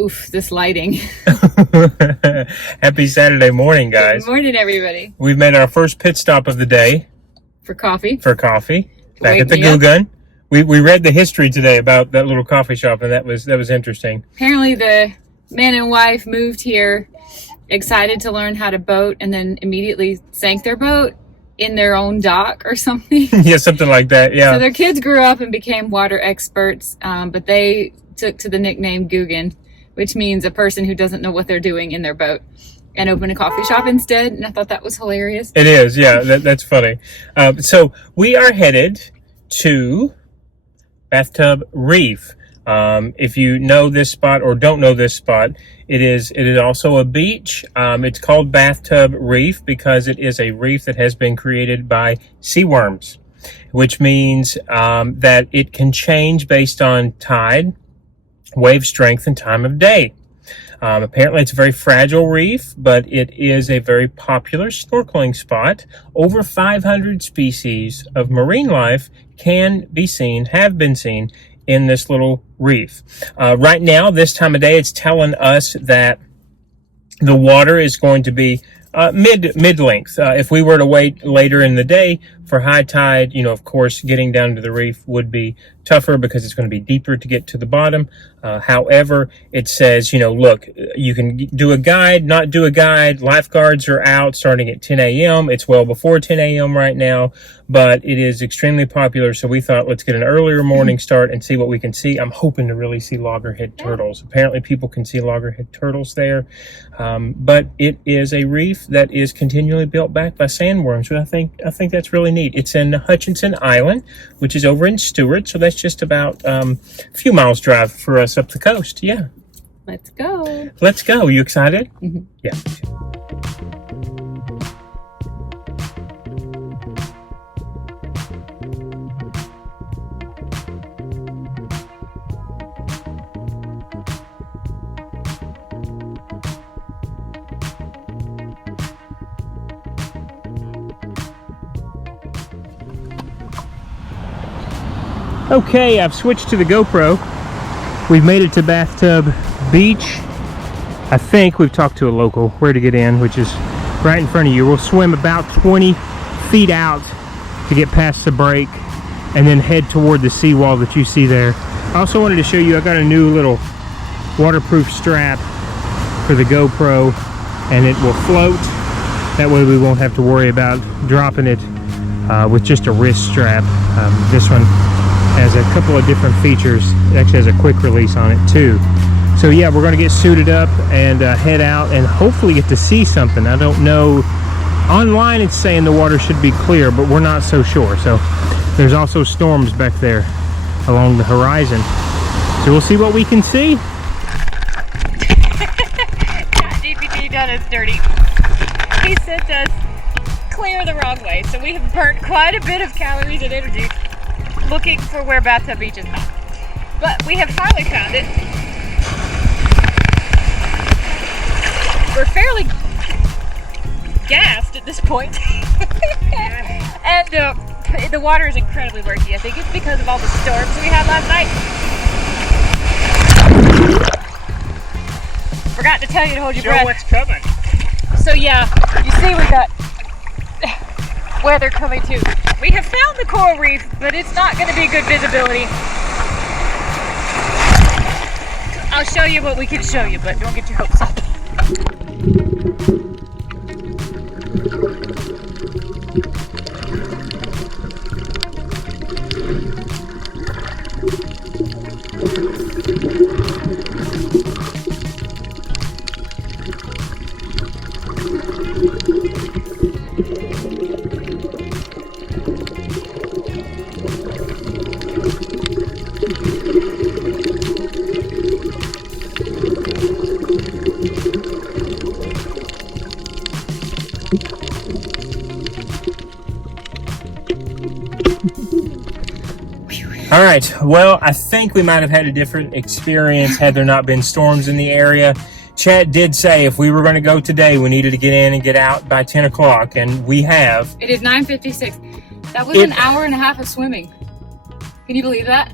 Oof, this lighting. Happy Saturday morning, guys. Good morning, everybody. We've made our first pit stop of the day. For coffee. Back at the Goo Gun. We read the history today about that little coffee shop, and that was interesting. Apparently the man and wife moved here excited to learn how to boat and then immediately sank their boat in their own dock or something. Yeah, something like that, yeah. So their kids grew up and became water experts, but they took to the nickname Googan, which means a person who doesn't know what they're doing in their boat, and opened a coffee shop instead. And I thought that was hilarious. It is, yeah, that's funny. So we are headed to Bathtub Reef. If you know this spot or don't know this spot, it is also a beach. It's called Bathtub Reef because it is a reef that has been created by sea worms, which means that it can change based on tide, wave strength, and time of day. Apparently it's a very fragile reef, but it is a very popular snorkeling spot. Over 500 species of marine life have been seen in this little reef. Right now, this time of day, it's telling us that the water is going to be mid-length. If we were to wait later in the day for high tide, of course, getting down to the reef would be tougher because it's going to be deeper to get to the bottom. However, it says, look, you can do a guide, not do a guide. Lifeguards are out starting at 10 a.m. It's well before 10 a.m. right now, but it is extremely popular. So we thought, let's get an earlier morning start and see what we can see. I'm hoping to really see loggerhead turtles. Apparently people can see loggerhead turtles there. But it is a reef that is continually built back by sandworms, which I think that's really neat. It's in Hutchinson Island, which is over in Stewart. So that's just about a few miles drive for us up the coast. Yeah. Let's go. Let's go. You excited? Mm-hmm. Yeah. Okay, I've switched to the GoPro. We've made it to Bathtub Beach. I think we've talked to a local where to get in, which is right in front of you. We'll swim about 20 feet out to get past the break and then head toward the seawall that you see there. I also wanted to show you, I got a new little waterproof strap for the GoPro, and it will float. That way we won't have to worry about dropping it with just a wrist strap. This one has a couple of different features. It actually has a quick release on it too. So yeah, we're going to get suited up and head out and hopefully get to see something. I don't know. Online it's saying the water should be clear, but we're not so sure. So there's also storms back there along the horizon. So we'll see what we can see. GPT done us dirty. He sent us clear the wrong way. So we have burnt quite a bit of calories and energy looking for where Bathtub Beach is at. But we have finally found it. We're fairly gassed at this point. And the water is incredibly murky. I think it's because of all the storms we had last night. Forgot to tell you to hold your breath. What's coming. So yeah, you see we got where they're coming to. We have found the coral reef, but it's not going to be good visibility. I'll show you what we can show you, but don't get your hopes up. All right, well, I think we might have had a different experience had there not been storms in the area. Chat did say if we were going to go today, we needed to get in and get out by 10 o'clock, and we have. It is 9:56. That was an hour and a half of swimming. Can you believe that?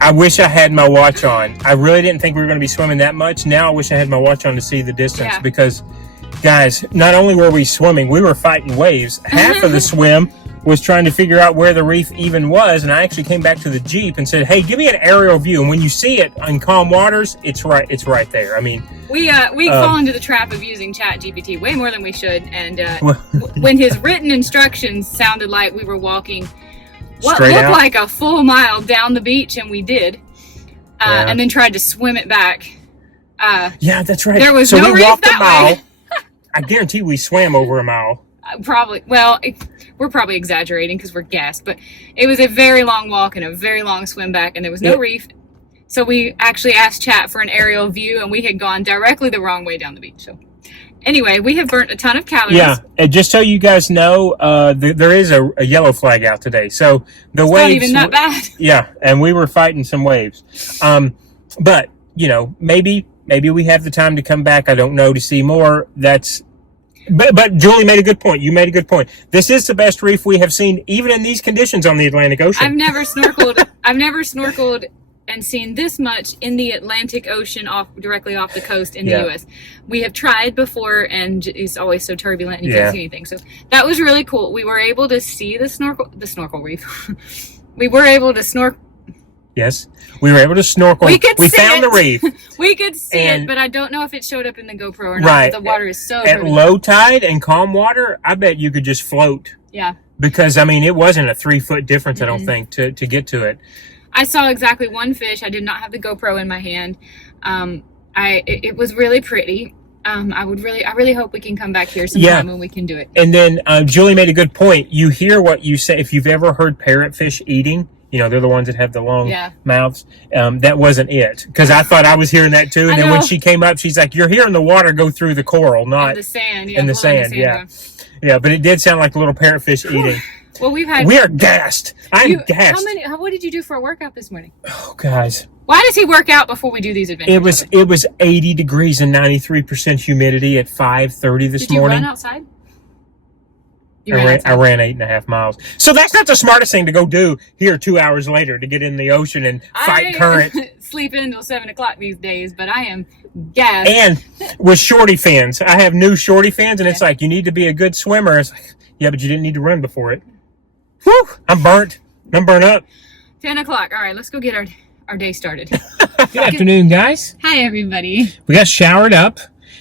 I wish I had my watch on. I really didn't think we were going to be swimming that much. Now I wish I had my watch on to see the distance because, guys, not only were we swimming, we were fighting waves. Half of the swim was trying to figure out where the reef even was, and I actually came back to the Jeep and said, hey, give me an aerial view. And when you see it in calm waters, it's right there. I mean, we fall into the trap of using ChatGPT way more than we should, and when his written instructions sounded like we were walking what looked like a full mile down the beach, and we did, and then tried to swim it back. Yeah, that's right. There was so no we reef walked that a mile. way. I guarantee we swam over a mile. Probably. Well, we're probably exaggerating because we're gassed, but it was a very long walk and a very long swim back, and there was no reef. So we actually asked Chat for an aerial view, and we had gone directly the wrong way down the beach. So anyway, we have burnt a ton of calories. Yeah, and just so you guys know, there is a yellow flag out today. So the it's waves not even that bad. Yeah, and we were fighting some waves. But you know, maybe we have the time to come back. I don't know, to see more. But Julie made a good point. You made a good point. This is the best reef we have seen, even in these conditions on the Atlantic Ocean. I've never snorkeled and seen this much in the Atlantic Ocean directly off the coast in the U.S. We have tried before, and it's always so turbulent and you can't see anything. So that was really cool. We were able to see the snorkel reef. We were able to snorkel. Yes, we were able to snorkel. We found the reef. We could see it, but I don't know if it showed up in the GoPro or not. Right. The water is so At turbulent. low tide and calm water, I bet you could just float. Yeah. Because, I mean, it wasn't a 3-foot difference, I don't think, to get to it. I saw exactly one fish. I did not have the GoPro in my hand. It was really pretty. I really hope we can come back here sometime when we can do it. And then Julie made a good point. You hear what you say. If you've ever heard parrotfish eating, you know, they're the ones that have the long mouths. That wasn't it. Because I thought I was hearing that too. And then when she came up, she's like, you're hearing the water go through the coral, not in the sand. In the sand, yeah, but it did sound like a little parrotfish eating. Well, we are gassed. I'm gassed. What did you do for a workout this morning? Oh, guys. Why does he work out before we do these adventures? It was 80 degrees and 93% humidity at 5:30 this morning. Did you run outside? I ran 8.5 miles. So that's not the smartest thing to go do here 2 hours later to get in the ocean and fight current. Sleep until 7 o'clock these days, but I am gassed. And with shorty fins. I have new shorty fins, and it's like, you need to be a good swimmer. It's like, yeah, but you didn't need to run before it. Whew, I'm burnt. I'm burnt up. 10 o'clock. All right, let's go get our day started. Good afternoon, guys. Hi, everybody. We got showered up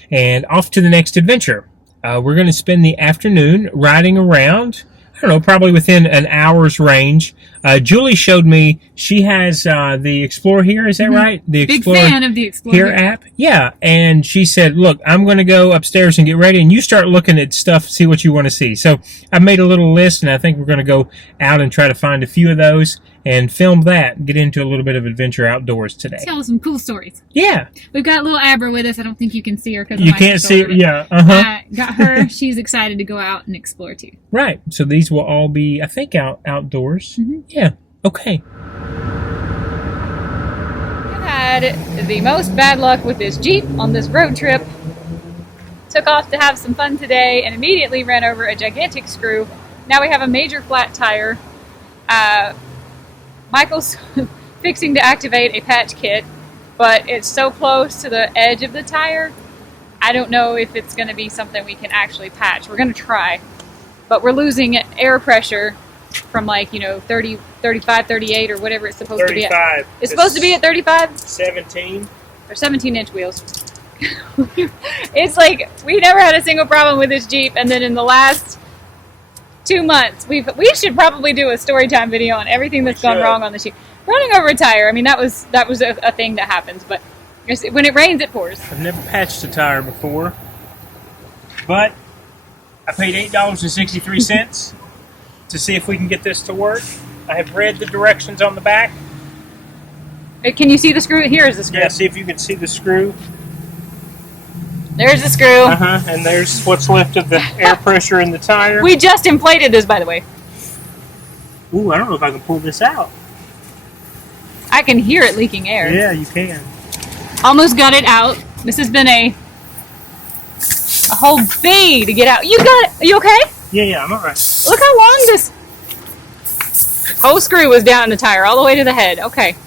and off to the next adventure. We're going to spend the afternoon riding around, I don't know, probably within an hour's range. Julie showed me she has the Explorer here. Is that right? The Explorer Big fan of the Explorer here app. Yeah, and she said, look, I'm going to go upstairs and get ready, and you start looking at stuff, see what you want to see. So I made a little list, and I think we're going to go out and try to find a few of those and film that and get into a little bit of adventure outdoors today. Tell us some cool stories. Yeah. We've got little Aber with us. I don't think you can see her because you can't see her. Yeah. Got her. She's excited to go out and explore too. Right. So these will all be, I think, outdoors. Mm-hmm. Yeah. Okay. We've had the most bad luck with this Jeep on this road trip. Took off to have some fun today and immediately ran over a gigantic screw. Now we have a major flat tire. Michael's fixing to activate a patch kit, but it's so close to the edge of the tire, I don't know if it's going to be something we can actually patch. We're going to try, but we're losing air pressure from 30, 35, 38 or whatever it's supposed 35. To be at. It's supposed to be at 35? 17. Or 17-inch wheels. It's like we never had a single problem with this Jeep, and then in the last 2 months, we should probably do a story time video on everything that's gone wrong on the Jeep. Running over a tire, I mean, that was a thing that happens, but when it rains, it pours. I've never patched a tire before, but I paid $8.63 to see if we can get this to work. I have read the directions on the back. Can you see the screw? Here is the screw. Yeah, see if you can see the screw. There's the screw. And there's what's left of the air pressure in the tire. We just inflated this, by the way. Ooh, I don't know if I can pull this out. I can hear it leaking air. Yeah, you can. Almost got it out. This has been a whole day to get out. You got it. Are you okay? Yeah, I'm all right. Look how long this whole screw was down in the tire, all the way to the head. Okay.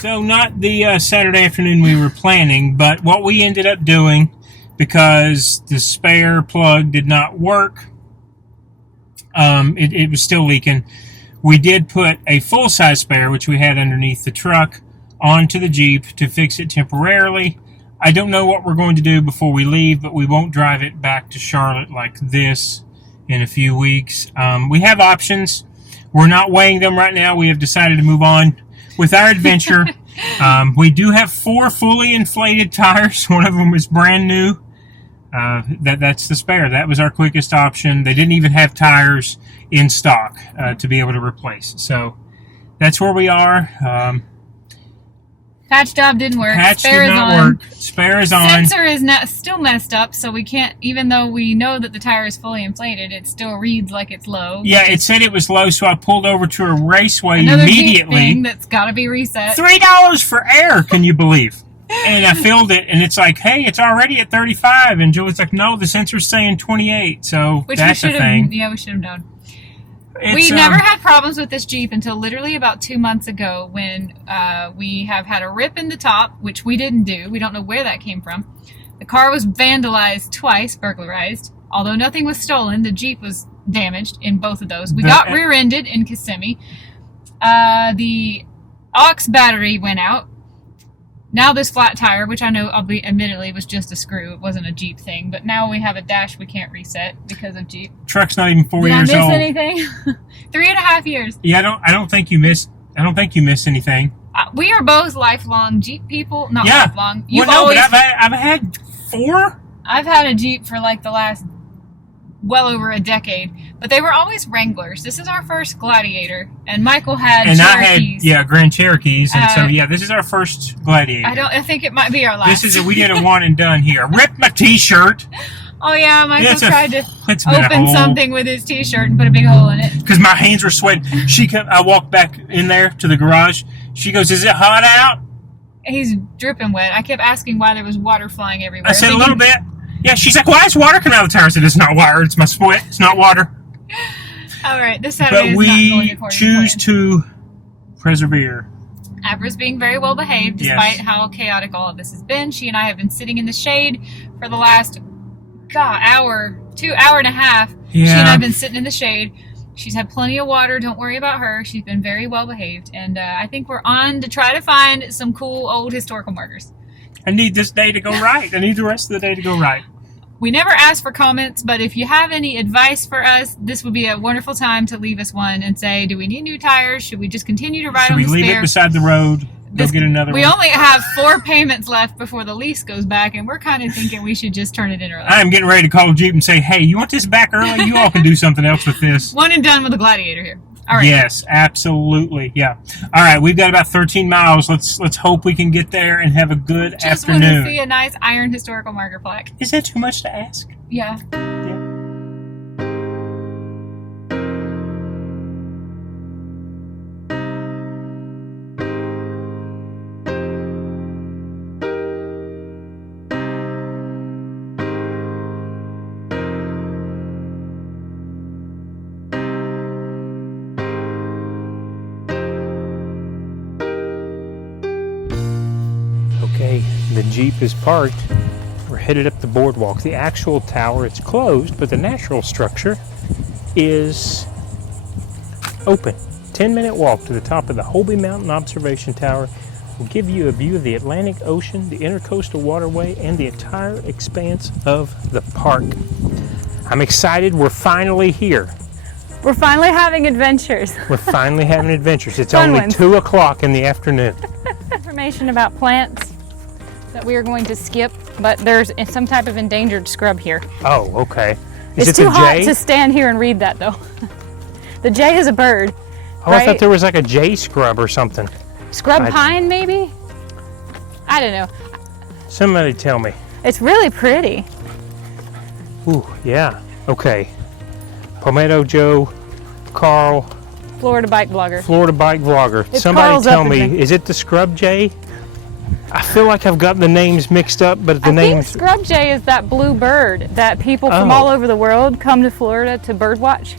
So not the Saturday afternoon we were planning, but what we ended up doing, because the spare plug did not work, it was still leaking. We did put a full-size spare, which we had underneath the truck, onto the Jeep to fix it temporarily. I don't know what we're going to do before we leave, but we won't drive it back to Charlotte like this in a few weeks. We have options. We're not weighing them right now. We have decided to move on with our adventure. We do have 4 fully inflated tires. One of them is brand new. That's the spare. That was our quickest option. They didn't even have tires in stock to be able to replace. So that's where we are. Patch job didn't work. Patch Spare did is not on. work. Spare is on. Sensor is still messed up, so we can't, even though we know that the tire is fully inflated, it still reads like it's low. Yeah, it said it was low, so I pulled over to a raceway Another Jeep immediately. thing that's got to be reset. $3 for air, can you believe? And I filled it, and it's like, hey, it's already at 35. And Julie's like, no, the sensor's saying 28. So Which that's we a should thing. have, yeah, we should have done. It's, We never had problems with this Jeep until literally about 2 months ago when we have had a rip in the top, which we didn't do. We don't know where that came from. The car was vandalized twice, burglarized. Although nothing was stolen, the Jeep was damaged in both of those. We got rear-ended in Kissimmee. The aux battery went out. Now this flat tire, which I know admittedly was just a screw, it wasn't a Jeep thing, but now we have a dash we can't reset because of Jeep. Truck's not even 4 years Did I old. miss anything? 3.5 years. Yeah, I don't think you missed anything. We are both lifelong Jeep people. Not Yeah. lifelong. But I've had 4. I've had a Jeep for like the last well over a decade, but they were always Wranglers. This is our first Gladiator, and Michael had Cherokees. I had Grand Cherokees, and so this is our first Gladiator. I think it might be our last. We did a one and done here. Ripped my T-shirt. Oh yeah, Michael tried to It's been a open hole. something with his T-shirt and put a big hole in it. Because my hands were sweating. I walked back in there to the garage. She goes, "Is it hot out?" He's dripping wet. I kept asking why there was water flying everywhere. I said, "A little bit." Yeah, she's like, "Why is water coming out of the tire?" I said, "It's not water. It's my sweat. It's not water." All right, this Saturday But is not going we according choose to plan. to persevere. Abra's being very well behaved despite Yes. how chaotic all of this has been. She and I have been sitting in the shade for the last hour and a half. Yeah. She and I have been sitting in the shade. She's had plenty of water. Don't worry about her. She's been very well behaved. And I think we're on to try to find some cool old historical markers. I need this day to go right. I need the rest of the day to go right. We never ask for comments, but if you have any advice for us, this would be a wonderful time to leave us one and say, do we need new tires? Should we just continue to ride Should on we the leave spare? it beside the road? Go get another We one. only have 4 payments left before the lease goes back, and we're kind of thinking we should just turn it in early. I am getting ready to call Jeep and say, "Hey, you want this back early? You all can do something else with this." One and done with the Gladiator here. All right. Yes, absolutely. Yeah. All right, we've got about 13 miles. Let's hope we can get there and have a good Just want to afternoon. see a nice iron historical marker plaque. Is that too much to ask? Yeah. Okay, the Jeep is parked. We're headed up the boardwalk. The actual tower, it's closed, but the natural structure is open. 10-minute walk to the top of the Holby Mountain Observation Tower will give you a view of the Atlantic Ocean, the Intercoastal Waterway, and the entire expanse of the park. I'm excited. We're finally here. We're finally having adventures. We're finally having adventures. It's Fun only ones. 2 o'clock in the afternoon. Information about plants that we are going to skip, but there's some type of endangered scrub here. Oh, okay. Is It's it too the hot jay? to stand here and read that though. The jay is a bird. Oh, I thought right? there was like a jay scrub or something. Scrub I- pine maybe? I don't know. Somebody tell me. It's really pretty. Ooh, yeah. Okay. Palmetto Joe, Carl, Florida bike blogger. Florida bike vlogger. It's Somebody Carl's tell up me, in the- is it the scrub jay? I feel like I've got the names mixed up, but the I think names. scrub jay is that blue bird that people from Oh. all over the world come to Florida to bird watch.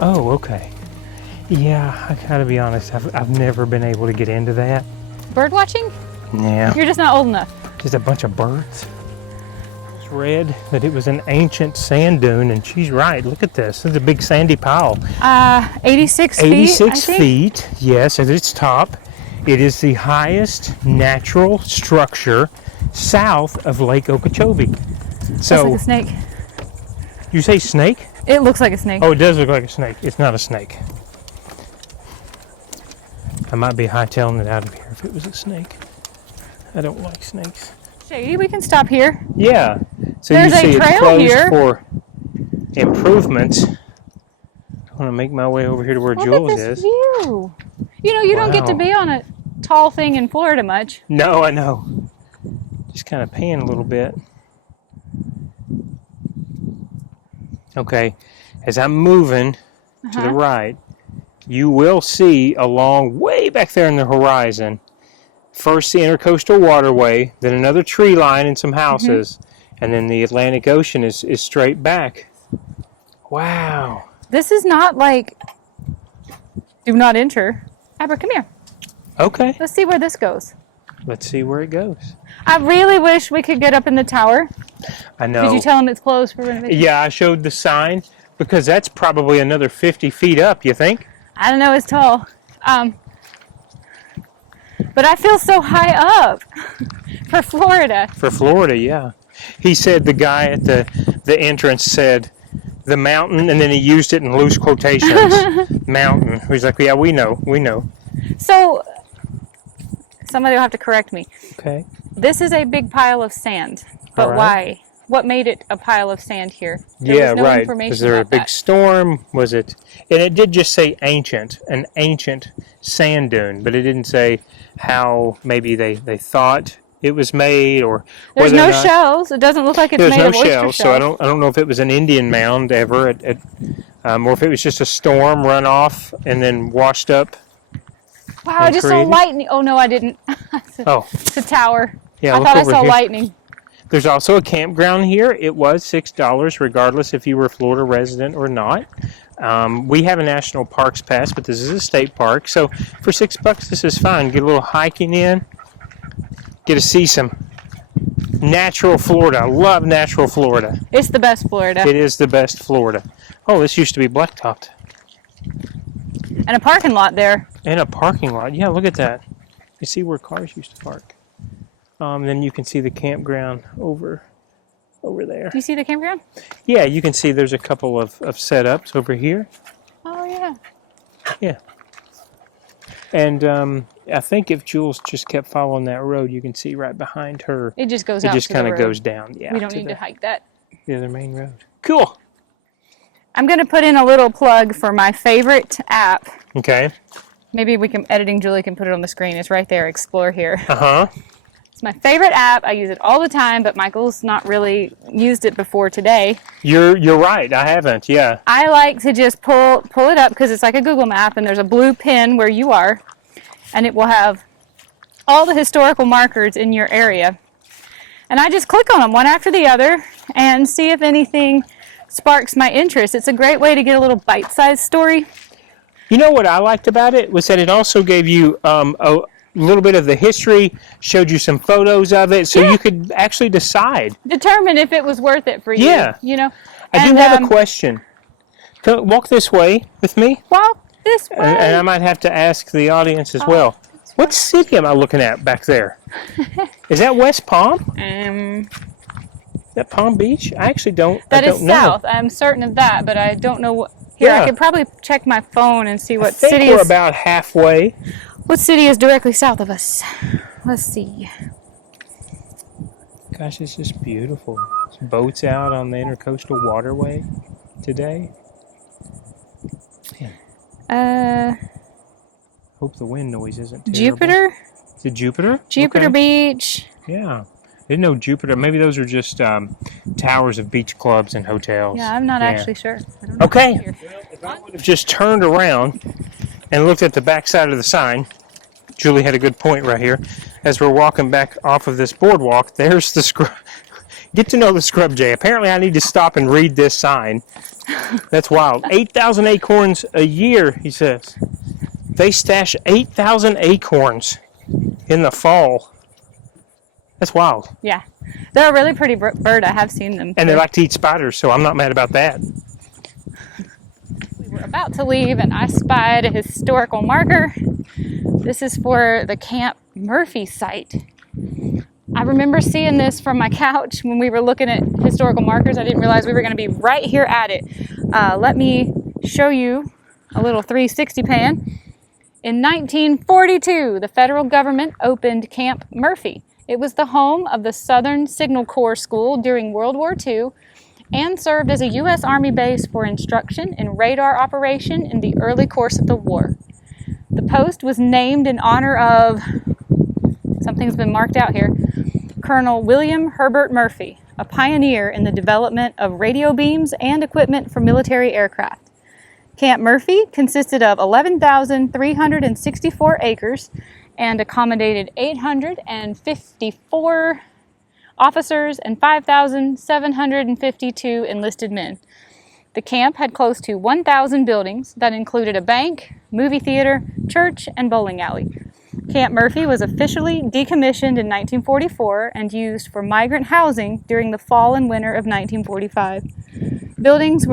Oh, okay. Yeah, I gotta be honest. I've never been able to get into that. Bird watching? Yeah. You're just not old enough. Just a bunch of birds. It's read that it was an ancient sand dune, and she's right. Look at this. This is a big sandy pile. 86 feet. 86 feet, yes, at its top. It is the highest natural structure south of Lake Okeechobee. So, Looks like a snake. you say snake? It looks like a snake. Oh, it does look like a snake. It's not a snake. I might be hightailing it out of here if it was a snake. I don't like snakes. Shady, we can stop here. Yeah. So There's you see a it's trail closed here. for improvements. I want to make my way over here to where Look Jules at this is. view. You know, you don't get to Wow. be on a tall thing in Florida much. No, I know. Just kind of pan a little bit. Okay, as I'm moving to the right, you will see along way back there in the horizon, first the Intercoastal Waterway, then another tree line and some houses, and then the Atlantic Ocean is straight back. Wow. This is not like do not enter. Aber, come here. Okay, Let's see where this goes. let's see where it goes. I really wish we could get up in the tower. I know. Did you tell them it's closed for renovation? Yeah, I showed the sign because that's probably another 50 feet up, you think? I don't know, it's tall. But I feel so high up for Florida. For Florida, yeah. He said, the guy at the entrance said, the mountain, and then he used it in loose quotations. Mountain. He's like, yeah, we know. So, somebody will have to correct me. Okay. This is a big pile of sand. But All right. why? What made it a pile of sand here? There Yeah, was no right. information Was there a about big that. storm? Was it? And it did just say ancient, an ancient sand dune, but it didn't say how maybe they thought it was made or There's whether or no not- shells. It doesn't look like it's There's made no of oyster shells, so I don't know if it was an Indian mound ever, or if it was just a storm run off and then washed up. Wow, I just saw created? lightning. Oh, no, I didn't. Oh, It's a tower. yeah. I look thought I over saw here. lightning. There's also a campground here. It was $6, regardless if you were a Florida resident or not. We have a national parks pass, but this is a state park, so for $6, this is fine. Get a little hiking in. Get to see some natural Florida. I love natural Florida. It's the best Florida. It is the best Florida. Oh, this used to be blacktopped. And a parking lot there. And a parking lot. Yeah, look at that. You see where cars used to park. Then you can see the campground over there. Do you see the campground? Yeah, you can see there's a couple of setups over here. Oh, yeah. Yeah. And I think if Jules just kept following that road, you can see right behind her. It just goes It out just to the kind of road. goes down. Yeah. We don't need to hike that. The other main road. Cool. I'm going to put in a little plug for my favorite app. Okay. Maybe editing Julie can put it on the screen. It's right there, Explore here. Uh-huh. It's my favorite app. I use it all the time, but Michael's not really used it before today. You're right. I haven't. Yeah. I like to just pull it up because it's like a Google map, and there's a blue pin where you are, and it will have all the historical markers in your area. And I just click on them one after the other and see if anything sparks my interest. It's a great way to get a little bite-sized story. You know what I liked about it was that it also gave you a little bit of the history, showed you some photos of it, so you could actually decide. Determine if it was worth it for you. Yeah. You know. I do have a question. Walk this way with me, Walk this way. and I might have to ask the audience as well. What city am I looking at back there? Is that West Palm? Is that Palm Beach? I actually don't. That I don't is know. south. I'm certain of that, but I don't know what. Here, Yeah. I could probably check my phone and see I what think city we're is. about halfway. What city is directly south of us? Let's see. Gosh, it's just beautiful. There's boats out on the Intercoastal Waterway today. Hope the wind noise isn't terrible. Jupiter. Is it Jupiter? Jupiter Okay. Beach. Yeah. Didn't know Jupiter. Maybe those are just towers of beach clubs and hotels. Yeah, I'm not actually sure. I don't know Okay. here. If I would have just turned around and looked at the back side of the sign, Julie had a good point right here. As we're walking back off of this boardwalk, there's the scrub. Get to know the scrub jay. Apparently, I need to stop and read this sign. That's wild. 8,000 acorns a year, he says. They stash 8,000 acorns in the fall. That's wild. Yeah. They're a really pretty bird. I have seen them. And they like to eat spiders, so I'm not mad about that. We were about to leave and I spied a historical marker. This is for the Camp Murphy site. I remember seeing this from my couch when we were looking at historical markers. I didn't realize we were going to be right here at it. Let me show you a little 360 pan. In 1942, the federal government opened Camp Murphy. It was the home of the Southern Signal Corps School during World War II and served as a U.S. Army base for instruction in radar operation in the early course of the war. The post was named in honor of, something's been marked out here, Colonel William Herbert Murphy, a pioneer in the development of radio beams and equipment for military aircraft. Camp Murphy consisted of 11,364 acres and accommodated 854 officers and 5,752 enlisted men. The camp had close to 1,000 buildings that included a bank, movie theater, church, and bowling alley. Camp Murphy was officially decommissioned in 1944 and used for migrant housing during the fall and winter of 1945. Buildings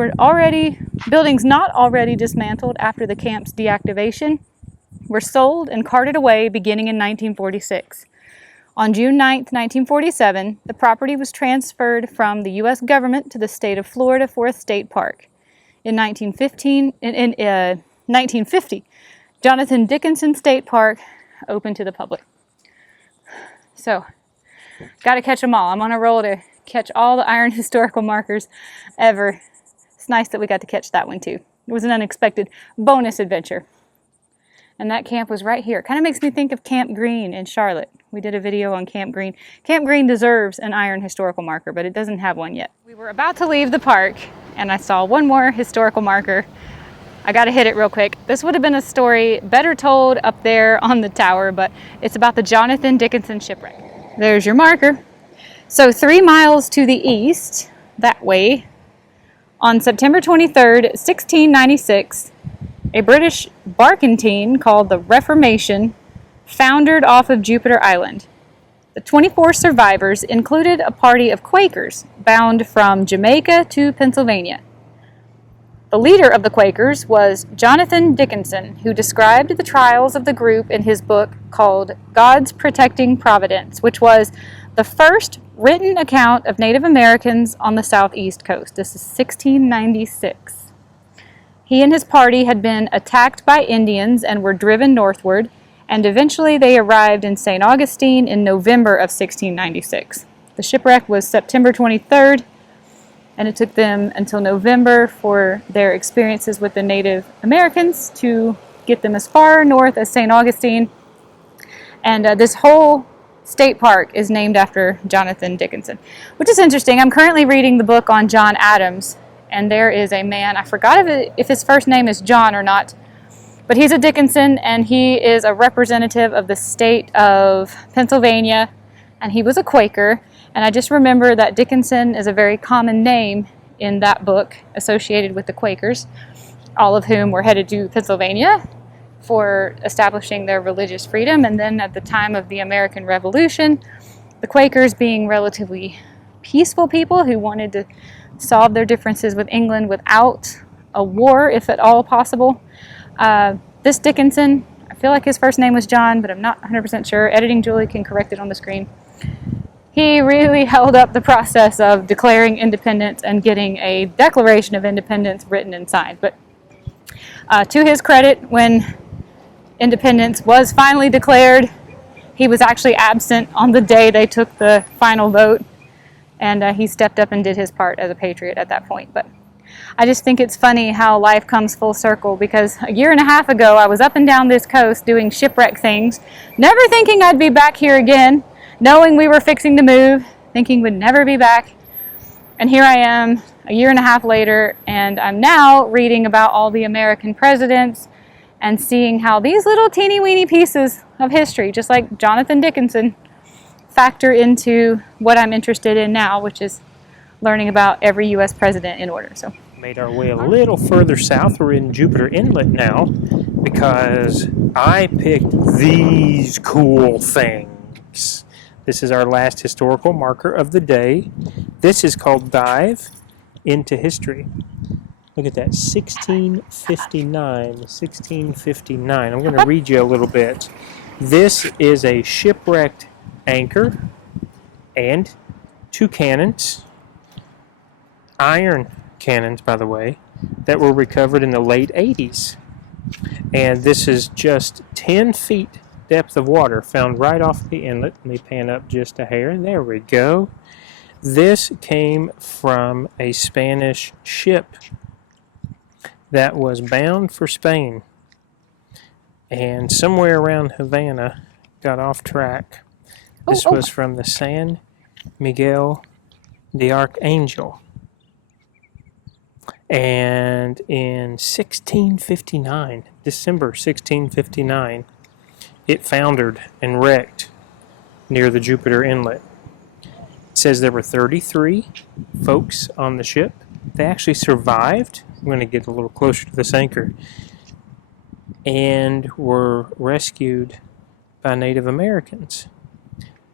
not already dismantled after the camp's deactivation were sold and carted away beginning in 1946. On June 9, 1947, the property was transferred from the U.S. government to the state of Florida Forest State Park. In 1950, Jonathan Dickinson State Park opened to the public. So, got to catch them all. I'm on a roll to catch all the iron historical markers ever. It's nice that we got to catch that one too. It was an unexpected bonus adventure. And that camp was right here. It kind of makes me think of Camp Green in Charlotte. We did a video on Camp Green. Camp Green deserves an iron historical marker, but it doesn't have one yet. We were about to leave the park, and I saw one more historical marker. I got to hit it real quick. This would have been a story better told up there on the tower, but it's about the Jonathan Dickinson shipwreck. There's your marker. So 3 miles to the east, that way, on September 23rd, 1696, a British barkentine called the Reformation foundered off of Jupiter Island. The 24 survivors included a party of Quakers bound from Jamaica to Pennsylvania. The leader of the Quakers was Jonathan Dickinson, who described the trials of the group in his book called God's Protecting Providence, which was the first written account of Native Americans on the southeast coast. This is 1696. He and his party had been attacked by Indians and were driven northward, and eventually they arrived in St. Augustine in November of 1696. The shipwreck was September 23rd, and it took them until November for their experiences with the Native Americans to get them as far north as St. Augustine. And this whole state park is named after Jonathan Dickinson, which is interesting. I'm currently reading the book on John Adams, and there is a man, I forgot if his first name is John or not, but he's a Dickinson, and he is a representative of the state of Pennsylvania, and he was a Quaker. And I just remember that Dickinson is a very common name in that book associated with the Quakers, all of whom were headed to Pennsylvania for establishing their religious freedom. And then at the time of the American Revolution, the Quakers, being relatively peaceful people who wanted to solve their differences with England without a war, if at all possible. This Dickinson, I feel like his first name was John, but I'm not 100% sure. Editing Julie can correct it on the screen. He really held up the process of declaring independence and getting a Declaration of Independence written and signed. But to his credit, when independence was finally declared, he was actually absent on the day they took the final vote, and he stepped up and did his part as a patriot at that point. But I just think it's funny how life comes full circle, because a year and a half ago I was up and down this coast doing shipwreck things, never thinking I'd be back here again, knowing we were fixing to move, thinking we'd never be back. And here I am a year and a half later, and I'm now reading about all the American presidents and seeing how these little teeny weeny pieces of history, just like Jonathan Dickinson, factor into what I'm interested in now, which is learning about every U.S. president in order. So Made our way a little further south. We're in Jupiter Inlet now because I picked these cool things. This is our last historical marker of the day. This is called Dive into History. Look at that, 1659, 1659. I'm going to read you a little bit. This is a shipwrecked anchor and 2 cannons, iron cannons, by the way, that were recovered in the late 80s. And this is just 10 feet depth of water found right off the inlet. Let me pan up just a hair. There we go. This came from a Spanish ship that was bound for Spain, and somewhere around Havana got off track. This was from the San Miguel de Archangel. And in 1659, December 1659, it foundered and wrecked near the Jupiter Inlet. It says there were 33 folks on the ship. They actually survived. I'm going to get a little closer to this anchor. And were rescued by Native Americans.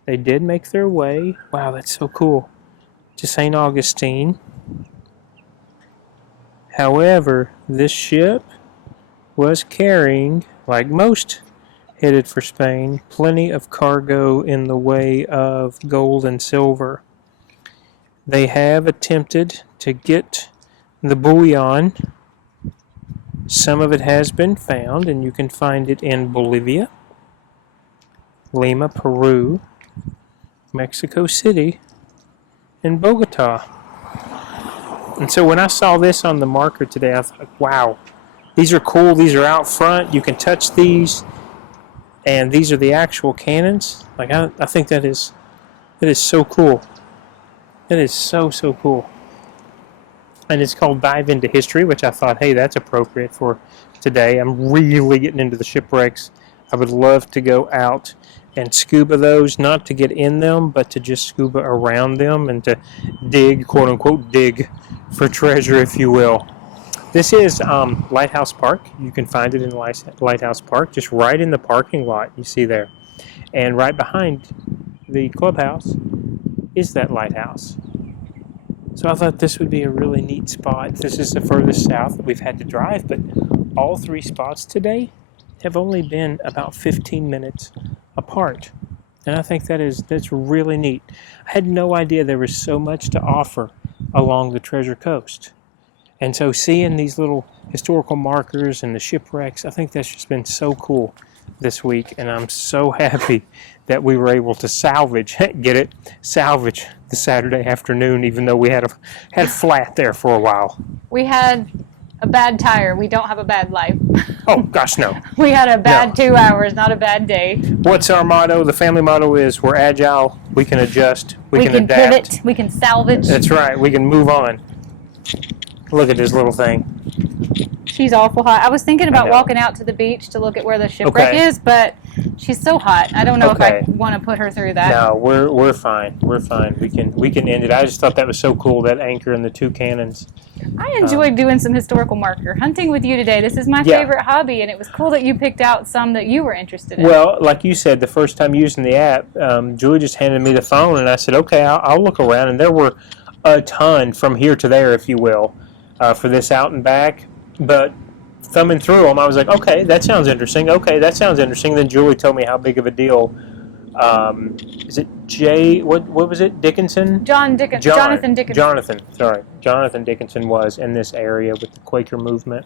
They did make their way, wow, that's so cool, to St. Augustine. However, this ship was carrying, like most headed for Spain, plenty of cargo in the way of gold and silver. They have attempted to get the bullion. Some of it has been found, and you can find it in Bolivia, Lima, Peru, Mexico City, and Bogota. And so when I saw this on the marker today, I thought, wow, these are cool. These are out front. You can touch these, and these are the actual cannons. Like I think that is so cool. It is so cool. And it's called Dive into History, which I thought, hey, that's appropriate for today. I'm really getting into the shipwrecks. I would love to go out and scuba those, not to get in them, but to just scuba around them and to dig, quote unquote, dig for treasure, if you will. This is Lighthouse Park. You can find it in Lighthouse Park, just right in the parking lot you see there. And right behind the clubhouse is that lighthouse. So I thought this would be a really neat spot. This is the furthest south that we've had to drive, but all 3 spots today have only been about 15 minutes apart. And I think that's really neat. I had no idea there was so much to offer along the Treasure Coast. And so seeing these little historical markers and the shipwrecks, I think that's just been so cool this week. And I'm so happy that we were able to salvage the Saturday afternoon, even though we had flat there for a while. We had a bad tire. We don't have a bad life. Oh, gosh, no. We had a bad 2 hours, not a bad day. What's our motto? The family motto is we're agile, we can adjust, we can adapt. Pivot, we can salvage. That's right, we can move on. Look at this little thing. She's awful hot. I was thinking about walking out to the beach to look at where the shipwreck is, but she's so hot. I don't know if I want to put her through that. No, we're fine. We're fine. We can end it. I just thought that was so cool, that anchor and the 2 cannons. I enjoyed doing some historical marker hunting with you today. This is my favorite hobby, and it was cool that you picked out some that you were interested in. Well, like you said, the first time using the app, Julie just handed me the phone, and I said, okay, I'll look around, and there were a ton from here to there, if you will, for this out and back. But thumbing through them, I was like, okay, that sounds interesting. Okay, that sounds interesting. Then Julie told me how big of a deal. Is it what was it? Dickinson? Jonathan Dickinson. Jonathan Dickinson was in this area with the Quaker movement.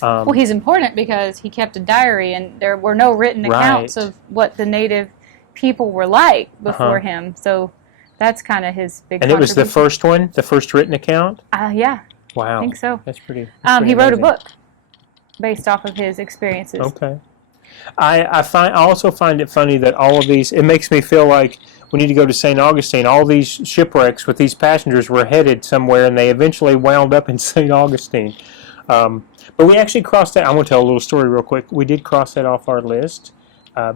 Well, he's important because he kept a diary, and there were no written accounts of what the native people were like before him. So that's kind of his big. And it was the first one, the first written account. Yeah. Wow. I think so. That's pretty. He wrote a book based off of his experiences. Okay. I also find it funny that all of these, it makes me feel like we need to go to St. Augustine. All these shipwrecks with these passengers were headed somewhere, and they eventually wound up in St. Augustine. But we actually crossed that. I want to tell a little story real quick. We did cross that off our list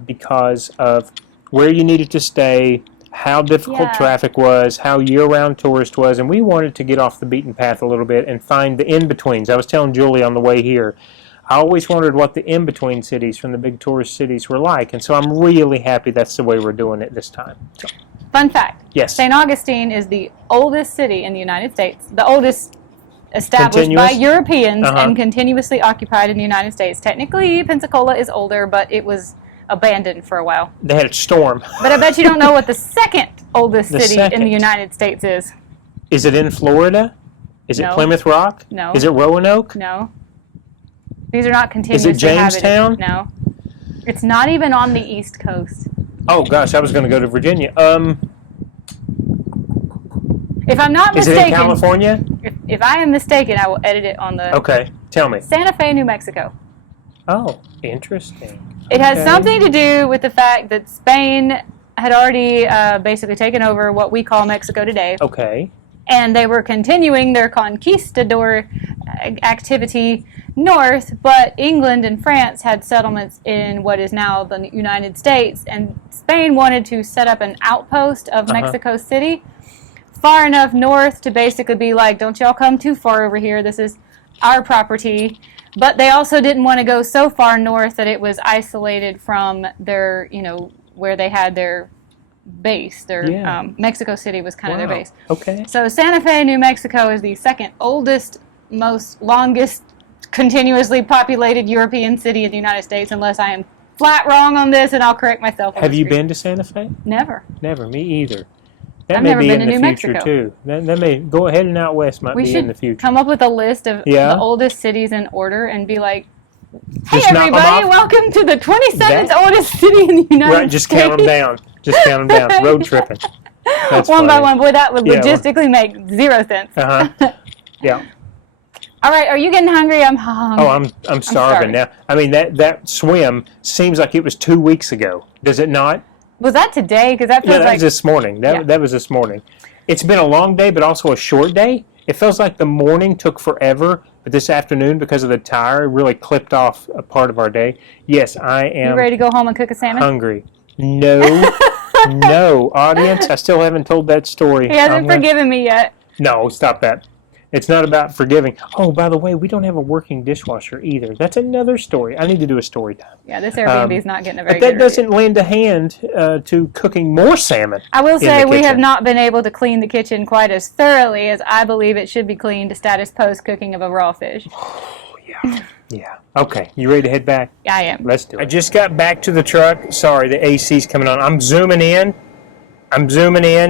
because of where you needed to stay, how difficult Yeah. traffic was, how year-round tourist was, and we wanted to get off the beaten path a little bit and find the in-betweens. I was telling Julie on the way here, I always wondered what the in-between cities from the big tourist cities were like, and so I'm really happy that's the way we're doing it this time. So, Fun fact. yes. St. Augustine is the oldest city in the United States, the oldest established by Continuous? Europeans Uh-huh. and continuously occupied in the United States. Technically, Pensacola is older, but it was abandoned for a while. They had a storm. But I bet you don't know what the second oldest The city in second. the United States is. Is it in Florida? Is it No. Plymouth Rock? No. Is it Roanoke? No. These are not continuously Jamestown? inhabited. No. It's not even on the East Coast. Oh gosh, I was going to go to Virginia. If I'm not Is it in mistaken, California? if I am mistaken, I will edit it on the Okay, tell me. Santa Fe, New Mexico. Oh, interesting. It has Okay. something to do with the fact that Spain had already basically taken over what we call Mexico today, Okay. and they were continuing their conquistador activity north, but England and France had settlements in what is now the United States, and Spain wanted to set up an outpost of Mexico City far enough north to basically be like, don't y'all come too far over here, this is our property. But they also didn't want to go so far north that it was isolated from their, where they had their base. Their Yeah. Mexico City was kind of their Wow. base. Okay. So Santa Fe, New Mexico is the second oldest, most longest continuously populated European city in the United States, unless I am flat wrong on this, and I'll correct myself. Have you been to Santa Fe? Never. Never. Me either. That I've may never be been in to the New future Mexico. too. That may go ahead and out west might We be should in the future. come up with a list of Yeah. the oldest cities in order and be like, hey Just knock 'em everybody, off. welcome to the 27th That- oldest city in the United Right, just States. count them down. Just count them down. Road tripping. That's One by funny. one. Boy, that would Yeah, well- logistically make zero sense. Uh-huh. Yeah. All right, are you getting hungry? I'm hungry. Oh, I'm starving now. I mean that swim seems like it was 2 weeks ago. Does it not? Was that today? Because that Yeah, feels that like was this morning. Yeah. That was this morning. It's been a long day, but also a short day. It feels like the morning took forever, but this afternoon, because of the tire, really clipped off a part of our day. Yes, I you am ready to go home and cook a salmon? hungry. No, no, audience. I still haven't told that story. He hasn't I'm gonna- forgiven me yet. No, stop that. It's not about forgiving. Oh, by the way, we don't have a working dishwasher either. That's another story. I need to do a story time. Yeah, this Airbnb is not getting a very But that good doesn't lend a hand to cooking more salmon. I will in say the we have kitchen. not been able to clean the kitchen quite as thoroughly as I believe it should be cleaned to status post cooking of a raw fish. Yeah. Okay. You ready to head back? I am. Let's do it. I just got back to the truck. Sorry, the AC's coming on. I'm zooming in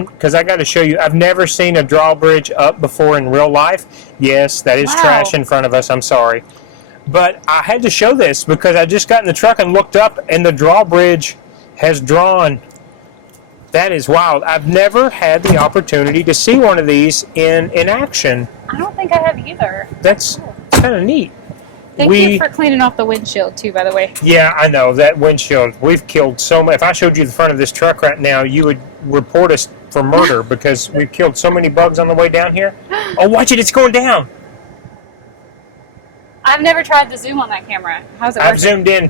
because I got to show you. I've never seen a drawbridge up before in real life. Yes, that is Wow. trash in front of us. I'm sorry. But I had to show this because I just got in the truck and looked up, and the drawbridge has drawn. That is wild. I've never had the opportunity to see one of these in action. I don't think I have either. That's kind of neat. Thank you for cleaning off the windshield too, by the way. Yeah, I know, that windshield. We've killed so many. If I showed you the front of this truck right now, you would report us for murder because we've killed so many bugs on the way down here. Oh, watch it. It's going down. I've never tried to zoom on that camera. How's it I've working? zoomed in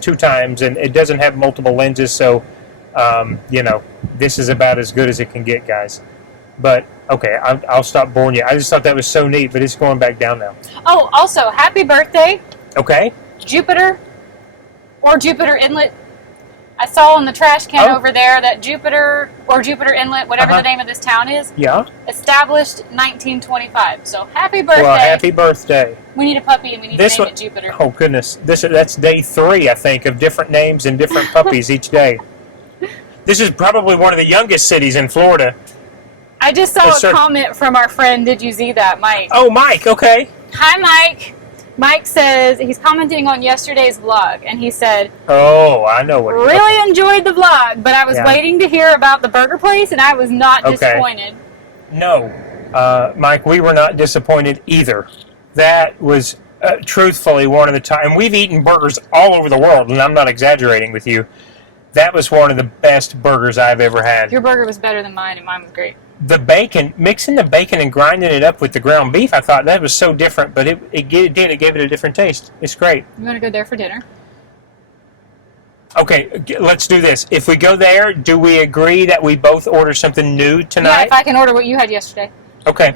two times, and it doesn't have multiple lenses, so, this is about as good as it can get, guys. But, okay, I'll stop boring you. I just thought that was so neat, but it's going back down now. Oh, also, happy birthday, Okay? Jupiter, or Jupiter Inlet. I saw in the trash can Oh. over there that Jupiter, or Jupiter Inlet, whatever the name of this town is, Yeah? established 1925. So happy birthday. Well, happy birthday. We need a puppy and we need This to name one- it Jupiter. Oh, goodness. That's day 3, I think, of different names and different puppies each day. This is probably one of the youngest cities in Florida. I just saw Yes, a sir. comment from our friend, did you see that, Mike? Oh, Mike, okay. Hi, Mike. Mike says, he's commenting on yesterday's vlog, and he said, Oh, I know what. really enjoyed the vlog, but I was Yeah. waiting to hear about the burger place, and I was not Okay. disappointed. No, Mike, we were not disappointed either. That was truthfully one of the time. And we've eaten burgers all over the world, and I'm not exaggerating with you. That was one of the best burgers I've ever had. Your burger was better than mine, and mine was great. The bacon, mixing the bacon and grinding it up with the ground beef, I thought that was so different, but it gave it a different taste. It's great. You want to go there for dinner? Okay, let's do this. If we go there, do we agree that we both order something new Yeah, tonight? if I can order what you had yesterday. Okay.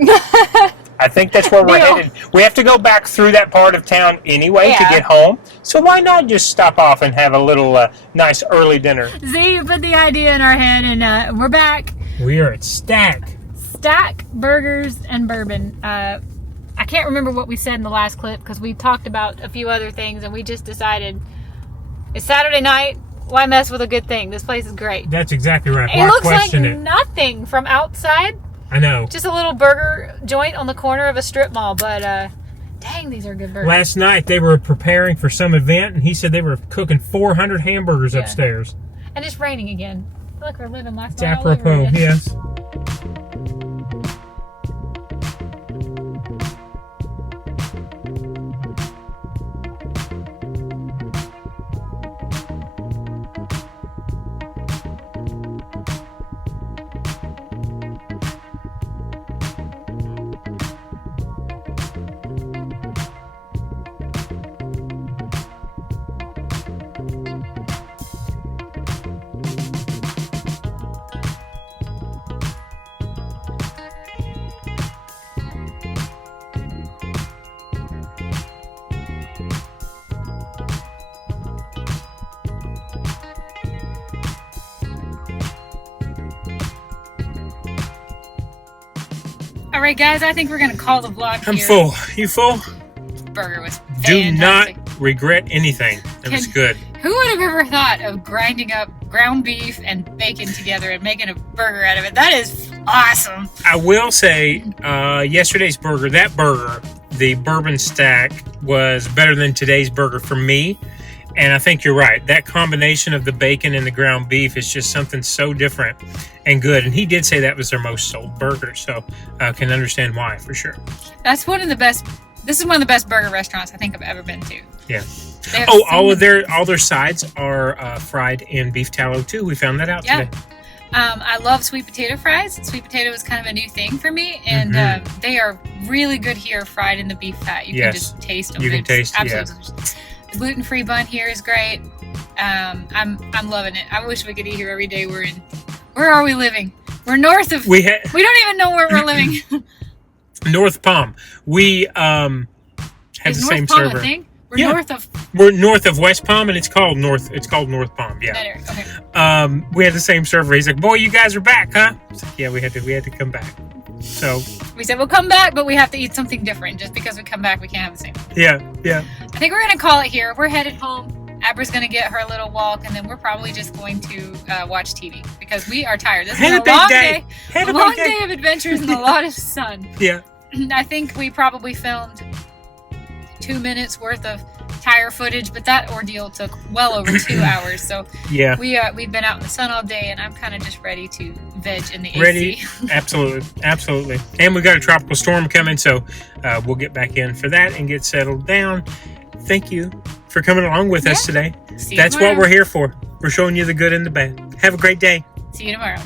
I think that's where we're Deal. headed. We have to go back through that part of town anyway to Yeah. get home. So why not just stop off and have a little nice early dinner? See, you put the idea in our head, and we're back. We are at Stack. Stack Burgers and Bourbon. I can't remember what we said in the last clip because we talked about a few other things, and we just decided it's Saturday night. Why mess with a good thing? This place is great. That's exactly right. It looks like nothing from outside. I know. Just a little burger joint on the corner of a strip mall, but dang, these are good burgers. Last night they were preparing for some event, and he said they were cooking 400 hamburgers upstairs. And it's raining again. I feel like we're living last It's night all over apropos, again. yes. All right, guys, I think we're going to call the vlog I'm here. full. You full? Burger was Do fantastic. not regret anything. It was good. Who would have ever thought of grinding up ground beef and bacon together and making a burger out of it? That is awesome. I will say, yesterday's burger, that burger, the bourbon stack, was better than today's burger for me. And I think you're right. That combination of the bacon and the ground beef is just something so different and good. And he did say that was their most sold burger. So I can understand why, for sure. That's one of the best. This is one of the best burger restaurants I think I've ever been to. Yeah. They have Oh, so many- all their sides are fried in beef tallow, too. We found that out Yeah. today. I love sweet potato fries. Sweet potato is kind of a new thing for me, and they are really good here, fried in the beef fat. You can just taste them. You can It's taste, absolutely delicious. The gluten-free bun here is great. I'm loving it. I wish we could eat here every day. Where are we living? We're north of. We don't even know where we're living. North Palm. We have Is the North same Palm a server. thing? We're Yeah. north of We're north of West Palm, and it's called North Palm. Yeah. that area. Okay. We had the same server. He's like, "Boy, you guys are back, huh?" I was like, yeah, we had to come back. So We said we'll come back, but we have to eat something different. Just because we come back, we can't have the same. yeah. I think we're gonna call it here. We're headed home. Abra's gonna get her little walk, and then we're probably just going to watch TV because we are tired. This Had is a a big long day. Had a a long big day. day of adventures and a lot of sun. Yeah. I think we probably filmed 2 minutes worth of tire footage, but that ordeal took well over 2 hours. So Yeah. we've been out in the sun all day, and I'm kind of just ready to veg in the Ready? AC. Absolutely. And we got a tropical storm coming, so we'll get back in for that and get settled down. Thank you for coming along with us today. See you That's tomorrow. what we're here for. We're showing you the good and the bad. Have a great day. See you tomorrow.